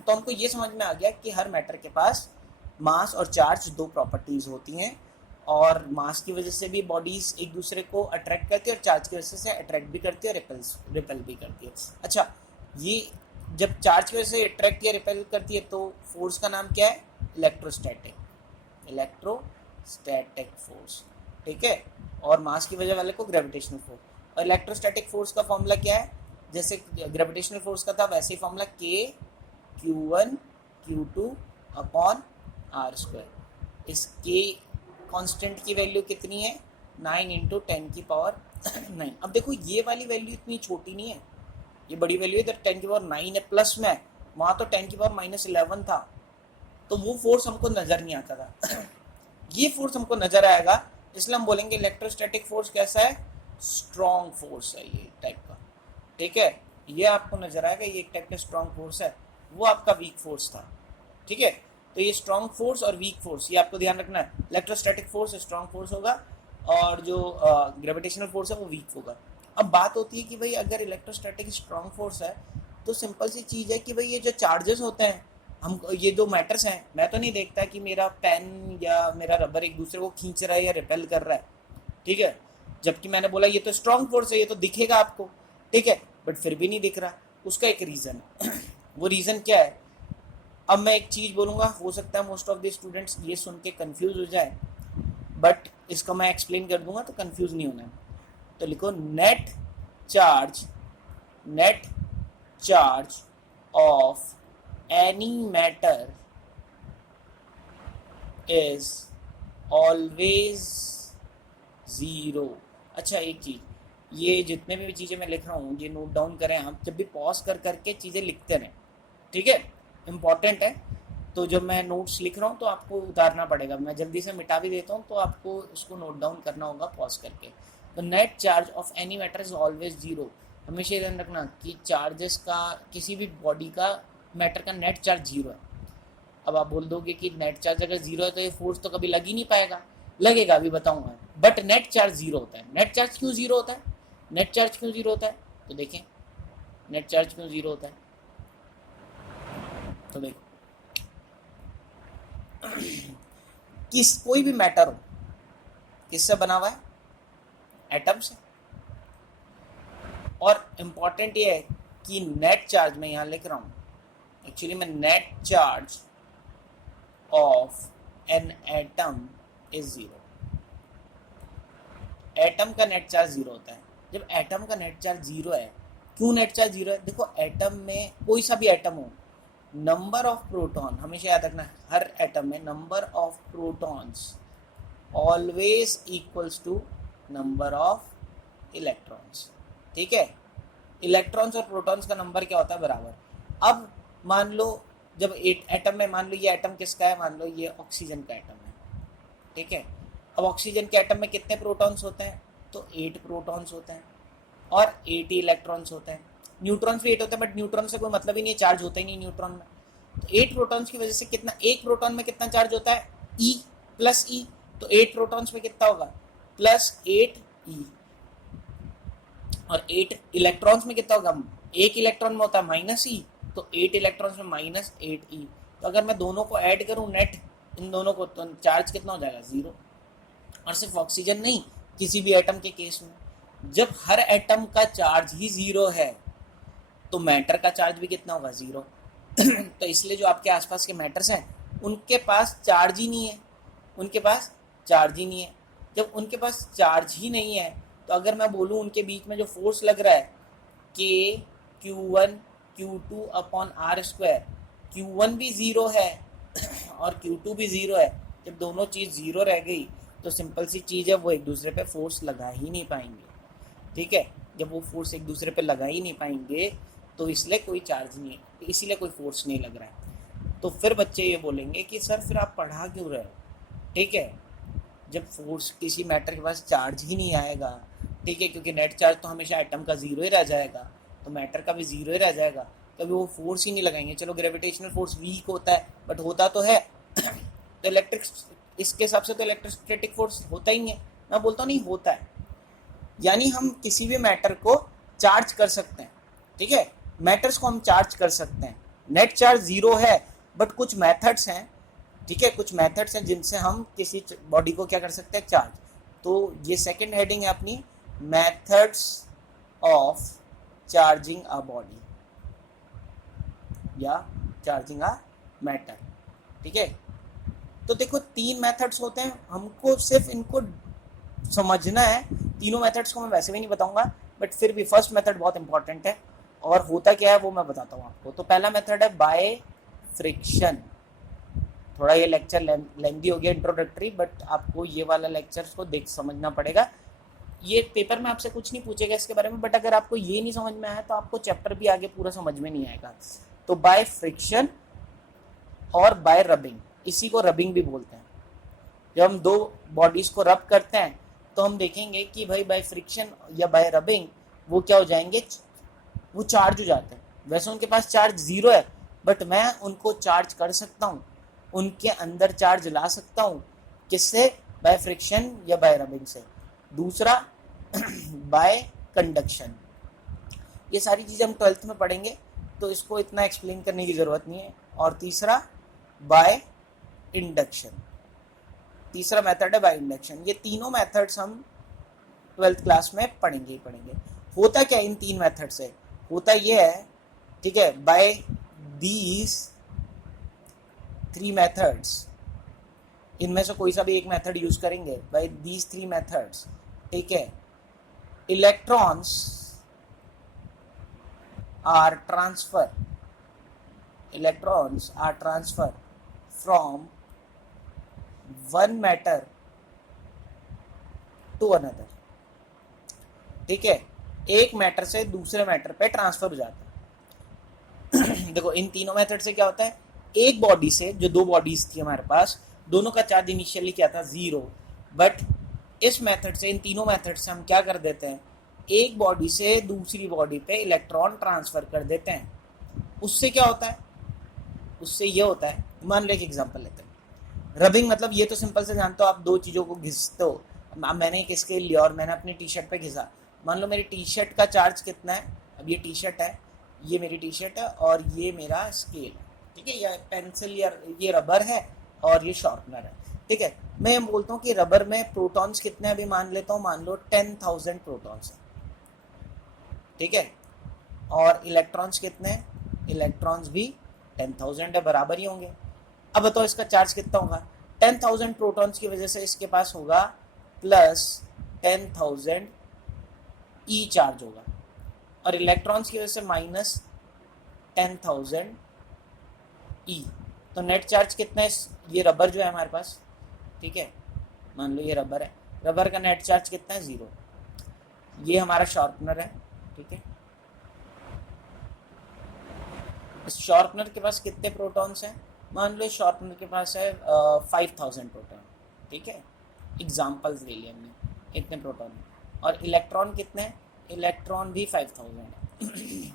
तो हमको ये समझ में आ गया कि हर मैटर के पास मास और चार्ज दो प्रॉपर्टीज होती हैं, और मास की वजह से भी बॉडीज एक दूसरे को अट्रैक्ट करती है, और चार्ज की वजह से अट्रैक्ट भी करती है, रिपेल भी करती है। अच्छा, ये जब चार्ज की वजह से अट्रैक्ट या रिपेल करती है, तो फोर्स का नाम क्या है, इलेक्ट्रोस्टैटिक फोर्स, ठीक है, और मास की वजह वाले को ग्रेविटेशनल फोर्स। और इलेक्ट्रोस्टैटिक फोर्स का फॉर्मूला क्या है, जैसे ग्रेविटेशनल फोर्स का था वैसे ही formula, K Q1 Q2 upon R²। इस K कांस्टेंट की वैल्यू कितनी है, 9 इंटू 10⁹। अब देखो ये वाली वैल्यू इतनी छोटी नहीं है, ये बड़ी वैल्यू इधर 10⁹ है प्लस में, वहाँ तो 10⁻11 था, तो वो फोर्स हमको नज़र नहीं आता था। ये फोर्स हमको नज़र आएगा, इसलिए हम बोलेंगे इलेक्ट्रोस्टैटिक फोर्स कैसा है, स्ट्रॉन्ग फोर्स है ये टाइप का, ठीक है। ये आपको नज़र आएगा, ये एक टाइप का स्ट्रॉन्ग फोर्स है, वो आपका वीक फोर्स था, ठीक है। तो ये स्ट्रॉन्ग फोर्स और वीक फोर्स, ये आपको ध्यान रखना है। इलेक्ट्रोस्टैटिक फोर्स स्ट्रॉन्ग फोर्स होगा, और जो ग्रेविटेशनल फोर्स है वो वीक होगा। अब बात होती है कि भाई अगर इलेक्ट्रोस्टैटिक स्ट्रॉन्ग फोर्स है, तो सिंपल सी चीज़ है कि भाई ये जो चार्जेस होते हैं, हम ये दो मैटर्स हैं, मैं तो नहीं देखता कि मेरा पेन या मेरा रबर एक दूसरे को खींच रहा है या रिपेल कर रहा है, ठीक है, जबकि मैंने बोला ये तो स्ट्रॉन्ग फोर्स है, ये तो दिखेगा आपको, ठीक है, बट फिर भी नहीं दिख रहा। उसका एक रीज़न है। वो रीज़न क्या है, अब मैं एक चीज़ बोलूँगा, हो सकता है मोस्ट ऑफ द स्टूडेंट्स ये सुन के कन्फ्यूज हो जाए, बट इसको मैं एक्सप्लेन कर दूंगा तो कन्फ्यूज नहीं होना है। तो लिखो net charge of any matter is always zero. अच्छा, एक चीज़, ये जितने भी चीज़ें मैं लिख रहा हूँ ये नोट डाउन करें आप, जब भी पॉज कर करके चीज़ें लिखते रहें, ठीक है, इम्पॉर्टेंट है। तो जब मैं नोट्स लिख रहा हूँ तो आपको उतारना पड़ेगा, मैं जल्दी से मिटा भी देता हूँ, तो आपको उसको नोट डाउन करना होगा पॉज करके। तो net charge of any matter is always zero. हमेशा ध्यान रखना कि चार्जेस का, किसी भी बॉडी का, मैटर का नेट चार्ज ज़ीरो है। अब आप बोल दोगे कि नेट चार्ज अगर जीरो है तो ये फोर्स तो कभी लग ही नहीं पाएगा। लगेगा, अभी बताऊंगा। बट नेट चार्ज जीरो होता है। नेट चार्ज क्यों जीरो होता है? नेट चार्ज क्यों जीरो होता है? तो देखें, नेट चार्ज क्यों जीरो होता है। तो देखो, कोई भी मैटर हो किससे बना हुआ है? एटम से। और इम्पॉर्टेंट ये है कि नेट चार्ज मैं यहाँ लिख रहा हूँ, एक्चुअली मैं net charge of an atom is zero. Atom का नेट चार्ज जीरो होता है। जब एटम का नेट चार्ज जीरो है, क्यों नेट चार्ज जीरो है? देखो, एटम में कोई सा भी एटम हो, नंबर ऑफ प्रोटॉन, हमेशा याद रखना, हर एटम में number of protons always equals to number of electrons. ठीक है, इलेक्ट्रॉन्स और प्रोटॉन्स का नंबर क्या होता है? बराबर। अब मान लो जब एटम में, मान लो ये एटम किसका है? मान लो ये ऑक्सीजन का एटम है। ठीक है, अब ऑक्सीजन के एटम में कितने प्रोटॉन्स होते हैं? तो 8 प्रोटॉन्स होते हैं और 8 ही इलेक्ट्रॉन्स होते हैं। न्यूट्रॉन्स भी 8 होते हैं, बट न्यूट्रॉन से कोई मतलब ही नहीं है, चार्ज होता ही नहीं न्यूट्रॉन में। तो 8 प्रोटॉन्स की वजह से कितना, एक प्रोटॉन में कितना चार्ज होता है? E plus E। तो 8 प्रोटॉन्स में कितना होगा? Plus 8E। और 8 इलेक्ट्रॉन्स में कितना होगा? एक इलेक्ट्रॉन में होता है माइनस E, तो 8 इलेक्ट्रॉन्स में माइनस 8E। तो अगर मैं दोनों को ऐड करूं नेट, इन दोनों को, तो चार्ज कितना हो जाएगा? जीरो। और सिर्फ ऑक्सीजन नहीं, किसी भी एटम के केस में जब हर एटम का चार्ज ही जीरो है तो मैटर का चार्ज भी कितना होगा? जीरो। तो इसलिए जो आपके आसपास के मैटर्स हैं उनके पास चार्ज ही नहीं है, उनके पास चार्ज ही नहीं है। जब उनके पास चार्ज ही नहीं है तो अगर मैं बोलूँ उनके बीच में जो फोर्स लग रहा है के Q1 Q2 upon are square, Q1 भी ज़ीरो है और Q2 भी ज़ीरो है। जब दोनों चीज़ ज़ीरो रह गई तो सिंपल सी चीज़ है, वो एक दूसरे पे फोर्स लगा ही नहीं पाएंगे। ठीक है, जब वो फोर्स एक दूसरे पे लगा ही नहीं पाएंगे तो इसलिए कोई चार्ज नहीं है, इसीलिए कोई फोर्स नहीं लग रहा है। तो फिर बच्चे ये बोलेंगे कि सर फिर आप पढ़ा क्यों रहे हो? ठीक है, जब फोर्स, किसी मैटर के पास चार्ज ही नहीं आएगा, ठीक है, क्योंकि नेट चार्ज तो हमेशा एटम का जीरो ही रह जाएगा, तो मैटर का भी जीरो ही रह जाएगा, कभी वो फोर्स ही नहीं लगाएंगे। चलो ग्रेविटेशनल फोर्स वीक होता है, बट होता तो है। तो इलेक्ट्रिक, इसके हिसाब से तो इलेक्ट्रोस्टैटिक फोर्स होता ही नहीं है। मैं बोलता हूँ नहीं होता है, यानी हम किसी भी मैटर को चार्ज कर सकते हैं। ठीक है, मैटर्स को हम चार्ज कर सकते हैं। नेट चार्ज जीरो है, बट कुछ मेथड्स हैं, ठीक है, कुछ मेथड्स हैं जिनसे हम किसी बॉडी को क्या कर सकते हैं? चार्ज। तो ये सेकंड हेडिंग है अपनी, methods of charging a body या चार्जिंग अ मैटर। ठीक है, तो देखो 3 मेथड्स होते हैं, हमको सिर्फ इनको समझना है। तीनों मेथड्स को मैं वैसे भी नहीं बताऊंगा, बट फिर भी फर्स्ट मेथड बहुत इंपॉर्टेंट है और होता क्या है वो मैं बताता हूँ आपको। तो पहला मेथड है बाय फ्रिक्शन। थोड़ा ये लेक्चर लेंथी हो गया इंट्रोडक्टरी, बट आपको ये वाला लेक्चर को देख समझना पड़ेगा। ये पेपर में आपसे कुछ नहीं पूछेगा इसके बारे में, बट अगर आपको ये नहीं समझ में आया तो आपको चैप्टर भी आगे पूरा समझ में नहीं आएगा। तो बाय फ्रिक्शन और बाय रबिंग, इसी को रबिंग भी बोलते हैं। जब हम दो बॉडीज को रब करते हैं तो हम देखेंगे कि भाई बाय फ्रिक्शन या बाय रबिंग वो क्या हो जाएंगे? वो चार्ज हो जाते हैं। वैसे उनके पास चार्ज जीरो है, बट मैं उनको चार्ज कर सकता हूँ, उनके अंदर चार्ज ला सकता हूँ। किससे? बाय फ्रिक्शन या बाय रबिंग से। दूसरा बाय कंडक्शन। ये सारी चीज़ें हम 12th में पढ़ेंगे, तो इसको इतना एक्सप्लेन करने की ज़रूरत नहीं है। और तीसरा बाय इंडक्शन, तीसरा मेथड है बाय इंडक्शन। ये तीनों मेथड्स हम 12th क्लास में पढ़ेंगे ही पढ़ेंगे। होता क्या इन 3 मेथड से? होता ये है, ठीक है, बाय दीज 3 मेथड्स, इनमें से कोई सा भी एक मेथड यूज करेंगे। बाय दीज 3 मेथड्स, ठीक है, electrons are transfer, electrons are transfer from one matter to another. ठीक है, एक मैटर से दूसरे मैटर पे ट्रांसफर हो जाता है। देखो इन तीनों मेथड से क्या होता है? एक बॉडी से, जो 2 बॉडीज थी हमारे पास, दोनों का चार्ज इनिशियली क्या था? जीरो। बट इस मेथड से, इन तीनों मेथड से हम क्या कर देते हैं? एक बॉडी से दूसरी बॉडी पे इलेक्ट्रॉन ट्रांसफर कर देते हैं। उससे क्या होता है? उससे ये होता है मान लो एक एग्जांपल लेते हैं, रबिंग मतलब ये तो सिंपल से जानते हो आप, दो चीज़ों को घिसते हो। अब मैंने एक स्केल लिया और मैंने अपनी टी शर्ट पे घिसा, मान लो मेरी टी शर्ट का चार्ज कितना है, अब ये टी शर्ट है, ये मेरी टी शर्ट है और ये मेरा स्केल है, ठीक है, या पेंसिल या ये रबर है और ये शार्पनर है, ठीक है। मैं ये बोलता हूँ कि रबर में प्रोटॉन्स कितने, अभी मान लेता हूँ, मान लो 10,000 प्रोटॉन्स है, ठीक है, और इलेक्ट्रॉन्स कितने हैं, इलेक्ट्रॉन्स भी 10,000 है, बराबर ही होंगे। अब बताओ इसका चार्ज कितना होगा, 10,000 प्रोटॉन्स की वजह से इसके पास होगा प्लस 10,000 ई चार्ज होगा, और इलेक्ट्रॉन्स की वजह से माइनस 10,000 ई। तो नेट चार्ज कितना है, ये रबर जो है हमारे पास, ठीक है, मान लो ये रबर है, रबर का नेट चार्ज कितना है, 0। ये हमारा शार्पनर है, ठीक है, इस शार्पनर के पास कितने प्रोटॉन्स हैं, मान लो शार्पनर के पास है 5,000 प्रोटॉन, ठीक है, एग्जाम्पल्स ले लिए हमने, इतने प्रोटॉन। और इलेक्ट्रॉन कितने हैं, इलेक्ट्रॉन भी 5,000 है।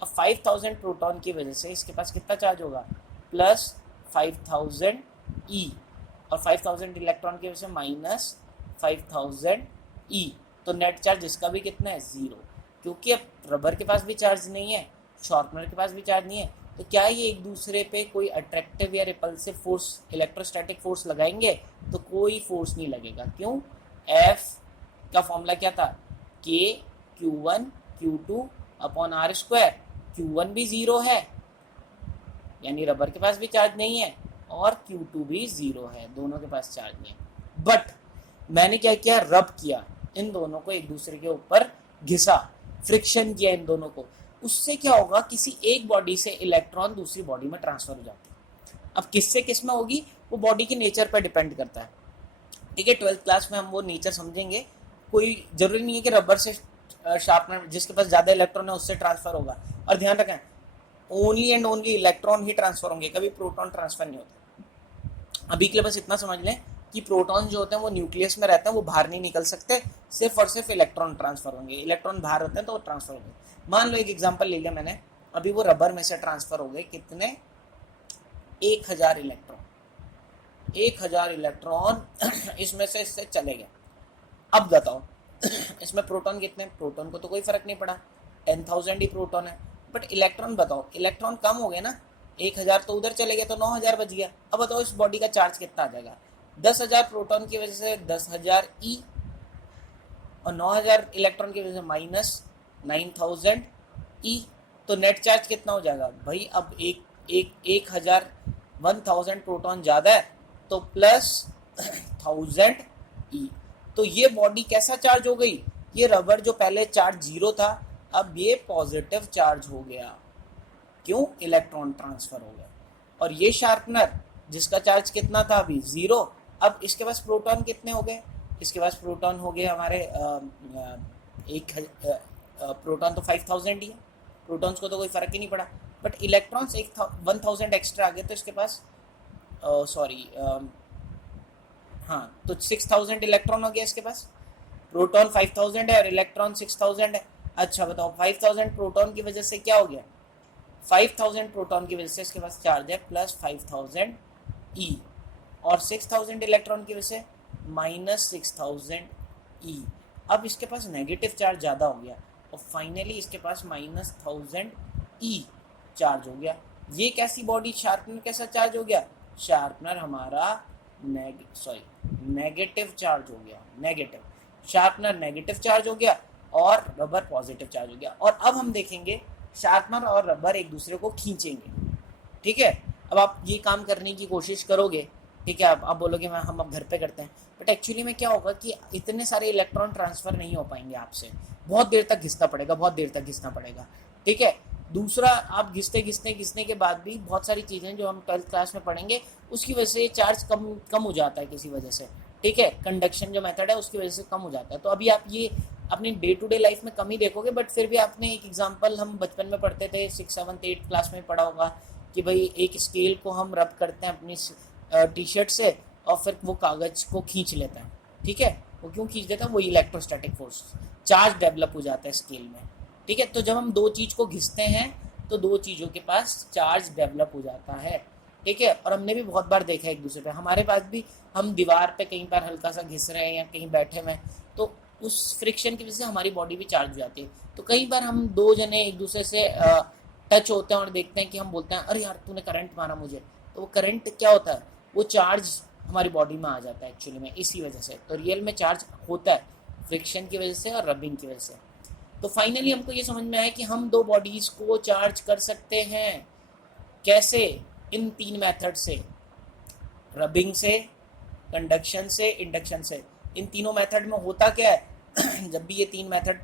अब 5,000 प्रोटॉन की वजह से इसके पास कितना चार्ज होगा, प्लस 5,000 ई, और 5,000 इलेक्ट्रॉन की वजह से माइनस 5,000 ई। तो नेट चार्ज इसका भी कितना है, 0, क्योंकि अब रबर के पास भी चार्ज नहीं है, शार्पनर के पास भी चार्ज नहीं है, तो क्या ये एक दूसरे पे कोई अट्रैक्टिव या रिपल्सिव फोर्स, इलेक्ट्रोस्टैटिक फोर्स लगाएंगे, तो कोई फोर्स नहीं लगेगा। क्यों, एफ का फॉर्मूला क्या था, के Q1 Q2 upon are square, Q1 भी 0 है, यानी रबर के पास भी चार्ज नहीं है, और Q2 भी 0 है, दोनों के पास चार्ज नहीं है। बट मैंने क्या किया, रब किया, इन दोनों को एक दूसरे के ऊपर घिसा, फ्रिक्शन किया इन दोनों को, उससे क्या होगा, किसी एक बॉडी से इलेक्ट्रॉन दूसरी बॉडी में ट्रांसफर हो जाते हैं। अब किससे किस में होगी, वो बॉडी के नेचर पर डिपेंड करता है, ठीक है, 12th क्लास में हम वो नेचर समझेंगे। कोई जरूरी नहीं है कि रबर से शार्पनर जिसके पास ज़्यादा इलेक्ट्रॉन है उससे ट्रांसफर होगा, और ध्यान रखें only and only electron he transfer होंगे, कभी प्रोटॉन ट्रांसफर नहीं होता। अभी के लिए बस इतना समझ लें कि प्रोटॉन जो होते हैं वो न्यूक्लियस में रहते हैं, वो बाहर नहीं निकल सकते, सिर्फ और सिर्फ इलेक्ट्रॉन ट्रांसफर होंगे, इलेक्ट्रॉन बाहर होते हैं तो वो ट्रांसफर होंगे। मान लो एक एग्जांपल ले लिया मैंने, अभी वो रबर में से ट्रांसफर हो गए कितने, 1,000 इलेक्ट्रॉन, 1,000 इलेक्ट्रॉन इसमें से इससे चले गए। अब बताओ इसमें प्रोटॉन कितने, प्रोटॉन को तो कोई फर्क नहीं पड़ा, 10,000 ही प्रोटॉन है, बट इलेक्ट्रॉन बताओ, इलेक्ट्रॉन कम हो गए ना, 1,000 तो उधर चले गए तो 9,000 बच गया। अब बताओ इस बॉडी का चार्ज कितना आ जाएगा, 10,000 प्रोटॉन की वजह से 10,000 ई, और 9,000 इलेक्ट्रॉन की वजह से माइनस 9,000 ई। तो नेट चार्ज कितना हो जाएगा भाई, अब एक 1,000 प्रोटॉन ज़्यादा है तो प्लस 1,000 ई। तो ये बॉडी कैसा चार्ज हो गई, ये रबर जो पहले चार्ज 0 था अब ये पॉजिटिव चार्ज हो गया, क्यों, इलेक्ट्रॉन ट्रांसफर हो गया। और ये शार्पनर जिसका चार्ज कितना था अभी 0, अब इसके पास प्रोटॉन कितने हो गए, इसके पास प्रोटॉन हो गए हमारे प्रोटॉन तो 5,000 ही है, प्रोटॉन्स को तो कोई फर्क ही नहीं पड़ा, बट इलेक्ट्रॉन्स 1,000 एक्स्ट्रा आ गए, तो इसके पास सॉरी हाँ, तो 6,000 इलेक्ट्रॉन हो गया इसके पास, प्रोटॉन 5,000 है और इलेक्ट्रॉन 6,000 है। अच्छा बताओ 5,000 प्रोटॉन की वजह से क्या हो गया, 5,000 प्रोटॉन की वजह से इसके पास चार्ज है प्लस 5,000 ई, और 6,000 इलेक्ट्रॉन की वजह से माइनस 6,000 ई। अब इसके पास नेगेटिव चार्ज ज़्यादा हो गया और फाइनली इसके पास माइनस 1,000 ई चार्ज हो गया। ये कैसी बॉडी, शार्पनर कैसा चार्ज हो गया, शार्पनर हमारा नेगेटिव चार्ज हो गया, नेगेटिव, शार्पनर नेगेटिव चार्ज हो गया और रबर पॉजिटिव चार्ज हो गया। और अब हम देखेंगे शार्पनर और रबर एक दूसरे को खींचेंगे, ठीक है। अब आप ये काम करने की कोशिश करोगे, ठीक है, आप बोलोगे मैं हम अब घर पे करते हैं, बट एक्चुअली में क्या होगा कि इतने सारे इलेक्ट्रॉन ट्रांसफर नहीं हो पाएंगे आपसे, बहुत देर तक घिसना पड़ेगा, बहुत देर तक घिसना पड़ेगा, ठीक है। दूसरा, आप घिसने के बाद भी बहुत सारी चीज़ें जो हम 12th क्लास में पढ़ेंगे उसकी वजह से चार्ज कम हो जाता है किसी वजह से, ठीक है, कंडक्शन जो मेथड है उसकी वजह से कम हो जाता है। तो अभी आप ये अपनी डे टू डे लाइफ में कम ही देखोगे, बट फिर भी आपने एक एग्जांपल हम बचपन में पढ़ते थे 6th 7th 8th क्लास में पढ़ा होगा कि भाई एक स्केल को हम रब करते हैं अपनी टी शर्ट से और फिर वो कागज़ को खींच लेता है, ठीक है, वो क्यों खींच देता है, वो इलेक्ट्रोस्टैटिक फोर्स, चार्ज डेवलप हो जाता है स्केल में, ठीक है। तो जब हम दो चीज़ को घिसते हैं तो दो चीज़ों के पास चार्ज डेवलप हो जाता है, ठीक है। और हमने भी बहुत बार देखा है एक दूसरे पे, हमारे पास भी हम दीवार पे कहीं पर हल्का सा घिस रहे हैं या कहीं बैठे हुए हैं, तो उस फ्रिक्शन की वजह से हमारी बॉडी भी चार्ज हो जाती है। तो कई बार हम दो जने एक दूसरे से टच होते हैं और देखते हैं कि हम बोलते हैं अरे यार तूने करंट मारा मुझे, तो वो करंट क्या होता है, वो चार्ज हमारी बॉडी में आ जाता है एक्चुअली में इसी वजह से। तो रियल में चार्ज होता है फ्रिक्शन की वजह से और रबिंग की वजह से। तो फाइनली हमको ये समझ में आया कि हम दो बॉडीज को चार्ज कर सकते हैं। कैसे? इन तीन मेथड से, रबिंग से, कंडक्शन से, इंडक्शन से। इन तीनों मेथड में होता क्या है जब भी ये तीन मेथड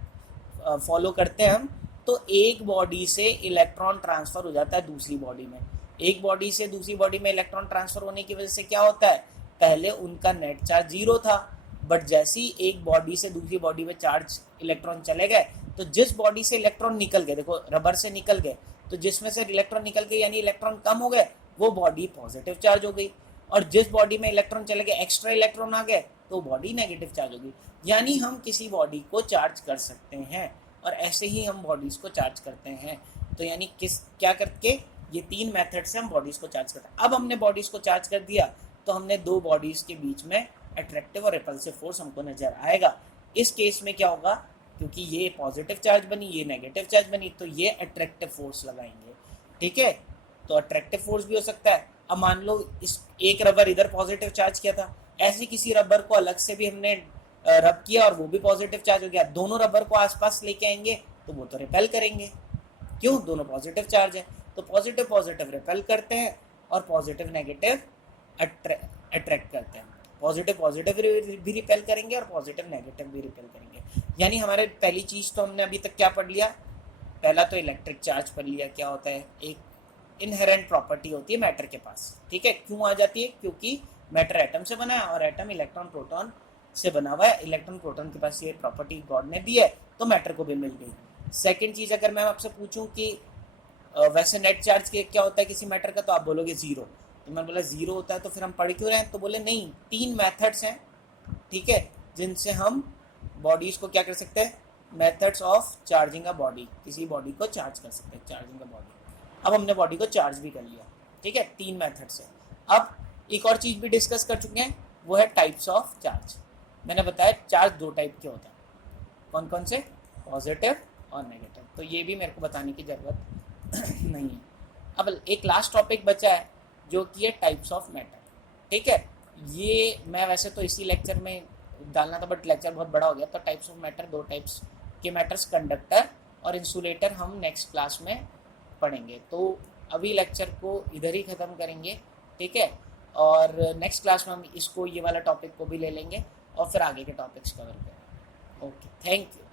फॉलो करते हैं हम, तो एक बॉडी से इलेक्ट्रॉन ट्रांसफर हो जाता है दूसरी बॉडी में। एक बॉडी से दूसरी बॉडी में इलेक्ट्रॉन ट्रांसफर होने की वजह से क्या होता है, पहले उनका नेट चार्ज 0 था, बट जैसे ही एक बॉडी से दूसरी बॉडी में चार्ज इलेक्ट्रॉन चले गए, तो जिस बॉडी से इलेक्ट्रॉन निकल गए, देखो रबर से निकल गए, तो जिसमें से इलेक्ट्रॉन निकल गए यानी इलेक्ट्रॉन कम हो गए, वो बॉडी पॉजिटिव चार्ज हो गई। और जिस बॉडी में इलेक्ट्रॉन चले गए, एक्स्ट्रा इलेक्ट्रॉन आ गए, तो बॉडी नेगेटिव चार्ज होगी। यानी हम किसी बॉडी को चार्ज कर सकते हैं, और ऐसे ही हम बॉडीज को चार्ज करते हैं। तो यानी किस क्या करके, ये तीन मेथड से हम बॉडीज को चार्ज करते हैं। अब हमने बॉडीज को चार्ज कर दिया, तो हमने दो बॉडीज के बीच में अट्रैक्टिव और रिपल्सिव फोर्स हमको नजर आएगा। इस केस में क्या होगा, क्योंकि ये पॉजिटिव चार्ज बनी, ये नेगेटिव चार्ज बनी, तो ये अट्रैक्टिव फोर्स लगाएंगे। ठीक है, तो अट्रैक्टिव फोर्स भी हो सकता है। अब मान लो इस एक रबर इधर पॉजिटिव चार्ज किया था, ऐसे किसी रबर को अलग से भी हमने रब किया और वो भी पॉजिटिव चार्ज हो गया, दोनों रबर को आसपास लेके आएंगे तो वो तो रिपेल करेंगे, क्यों, दोनों पॉजिटिव चार्ज है। तो पॉजिटिव पॉजिटिव रिपेल करते हैं और पॉजिटिव नेगेटिव अट्रैक्ट करते हैं। पॉजिटिव पॉजिटिव भी रिपेल करेंगे और पॉजिटिव नेगेटिव भी रिपेल करेंगे। यानी हमारे पहली चीज तो हमने अभी तक क्या पढ़ लिया, पहला तो इलेक्ट्रिक चार्ज पढ़ लिया, क्या होता है, एक इनहेरेंट प्रॉपर्टी होती है मैटर के पास। ठीक है, क्यों आ जाती है, क्योंकि मैटर एटम से बना है और एटम इलेक्ट्रॉन प्रोटॉन से बना हुआ है। इलेक्ट्रॉन प्रोटॉन के पास ये प्रॉपर्टी गॉड ने दी है, तो मैटर को भी मिल गई। सेकंड चीज, अगर मैं आपसे पूछूं कि वैसे नेट चार्ज के क्या होता है किसी मैटर का, तो आप बोलोगे 0। तो मैंने बोला 0 होता है तो फिर हम पढ़ क्यों रहे हैं, तो बोले नहीं, तीन मैथड्स हैं, ठीक है, जिनसे हम बॉडीज को क्या कर सकते हैं, methods of charging a body, किसी बॉडी को चार्ज कर सकते हैं, चार्जिंग अ बॉडी। अब हमने बॉडी को चार्ज भी कर लिया, ठीक है, तीन मेथड से। अब एक और चीज भी डिस्कस कर चुके हैं, वो है टाइप्स ऑफ चार्ज। मैंने बताया चार्ज दो टाइप के होते हैं, कौन कौन से, पॉजिटिव और नेगेटिव। तो ये भी मेरे को बताने की जरूरत नहीं है। अब एक लास्ट टॉपिक बचा है जो कि है टाइप्स ऑफ मैटर। ठीक है, ये मैं वैसे तो इसी लेक्चर में डालना था, बट लेक्चर बहुत बड़ा हो गया। तो टाइप्स ऑफ मैटर, दो टाइप्स के मैटर्स, कंडक्टर और इंसुलेटर, हम नेक्स्ट क्लास में पढ़ेंगे। तो अभी लेक्चर को इधर ही ख़त्म करेंगे, ठीक है, और नेक्स्ट क्लास में हम इसको, ये वाला टॉपिक को भी ले लेंगे और फिर आगे के टॉपिक्स कवर करेंगे। Okay, thank you.